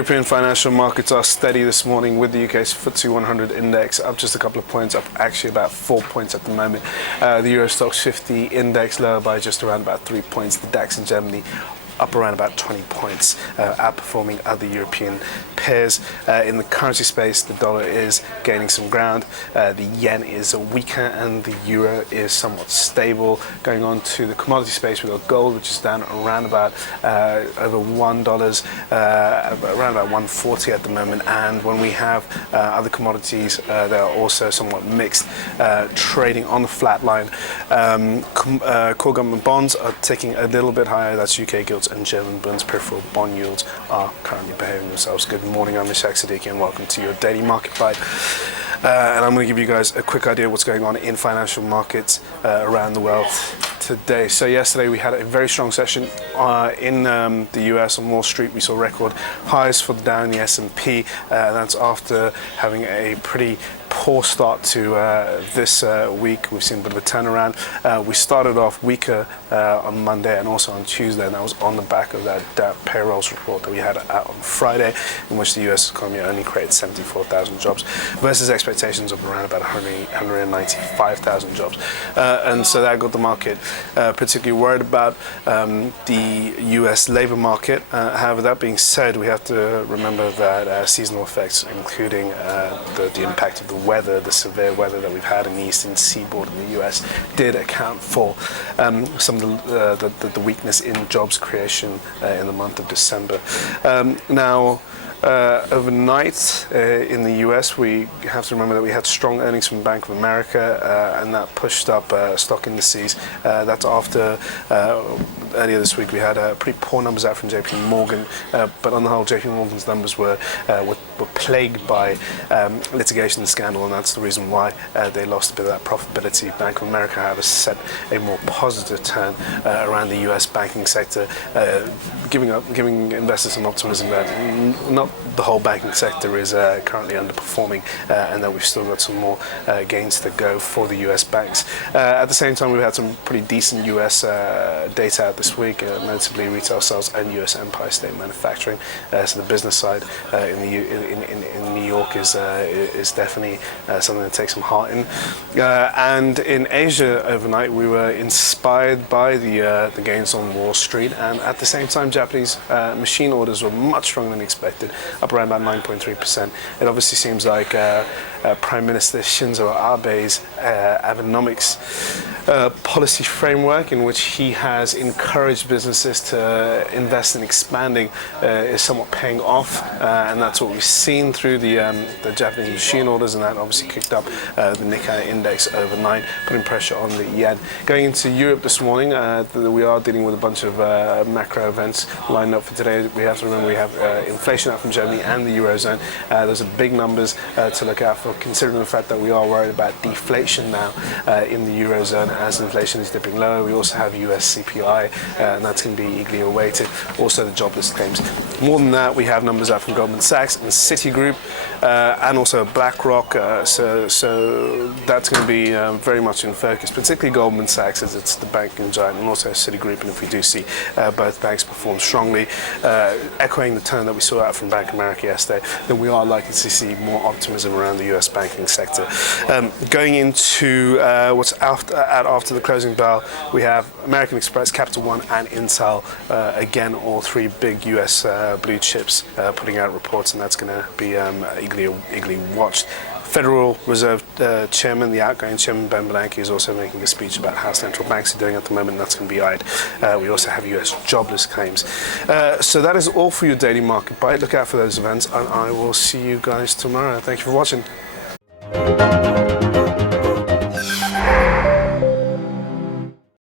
European financial markets are steady this morning with the UK's FTSE 100 index up just a couple of points, up actually about 4 points at the moment. The Euro Stoxx 50 index lower by just around about 3 points. The DAX in Germany up around about 20 points, outperforming other European pairs. In the currency space, the dollar is gaining some ground. The yen is weaker and the euro is somewhat stable. Going on to the commodity space, we've got gold, which is down around about over $1, around about 140 at the moment. And when we have other commodities, they are also somewhat mixed, trading on the flat line. Core government bonds are ticking a little bit higher. That's UK gilts and German bunds. Peripheral bond yields are currently behaving themselves. Good morning, I'm Ishaq, Siddiqi, and welcome to your daily market bite. And I'm going to give you guys a quick idea of what's going on in financial markets around the world today. So yesterday we had a very strong session in the US on Wall Street. We saw record highs for the Dow and the S&P. That's after having a pretty poor start to this week. We've seen a bit of a turnaround. We started off weaker on Monday and also on Tuesday, and that was on the back of that payrolls report that we had out on Friday, in which the US economy only created 74,000 jobs versus expectations of around about 195,000 jobs. And so that got the market particularly worried about the US labor market. However, that being said, we have to remember that seasonal effects, including the impact of the weather, the severe weather that we've had in the eastern seaboard in the US, did account for some of the weakness in jobs creation in the month of December. Now, overnight in the US, we have to remember that we had strong earnings from Bank of America, and that pushed up stock indices. That's after earlier this week we had pretty poor numbers out from JP Morgan, but on the whole, JP Morgan's numbers were plagued by litigation and scandal, and that's the reason why they lost a bit of that profitability. Bank of America, however, set a more positive turn around the US banking sector, giving investors some optimism that not the whole banking sector is currently underperforming, and that we've still got some more gains to go for the US banks. At the same time, we've had some pretty decent US data out this week, notably retail sales and US Empire State Manufacturing. So the business side in New York is definitely something to take some heart in. And in Asia overnight, we were inspired by the gains on Wall Street, and at the same time, Japanese machine orders were much stronger than expected, up around about 9.3%. It obviously seems like Prime Minister Shinzo Abe's Abenomics policy framework, in which he has encouraged businesses to invest in expanding, is somewhat paying off, and that's what we've seen through the Japanese machine orders, and that obviously kicked up the Nikkei index overnight, putting pressure on the yen. Going into Europe this morning, we are dealing with a bunch of macro events lined up for today. We have to remember we have inflation out from Germany and the Eurozone. Those are big numbers to look out for, considering the fact that we are worried about deflation now in the Eurozone as inflation is dipping lower. We also have US CPI, and that's going to be eagerly awaited. Also the jobless claims. More than that, we have numbers out from Goldman Sachs and Citigroup, and also BlackRock. So that's going to be very much in focus, particularly Goldman Sachs, as it's the banking giant, and also Citigroup. And if we do see both banks perform strongly, echoing the tone that we saw out from Bank of America yesterday, then we are likely to see more optimism around the US banking sector. Going into what's after the closing bell, we have American Express, Capital One, and Intel. Again, all three big US blue chips putting out reports, and that's going to be eagerly watched. Federal Reserve Chairman, the outgoing Chairman Ben Bernanke, is also making a speech about how central banks are doing at the moment, and that's going to be eyed. We also have US jobless claims. So that is all for your daily market bite. Look out for those events, and I will see you guys tomorrow. Thank you for watching.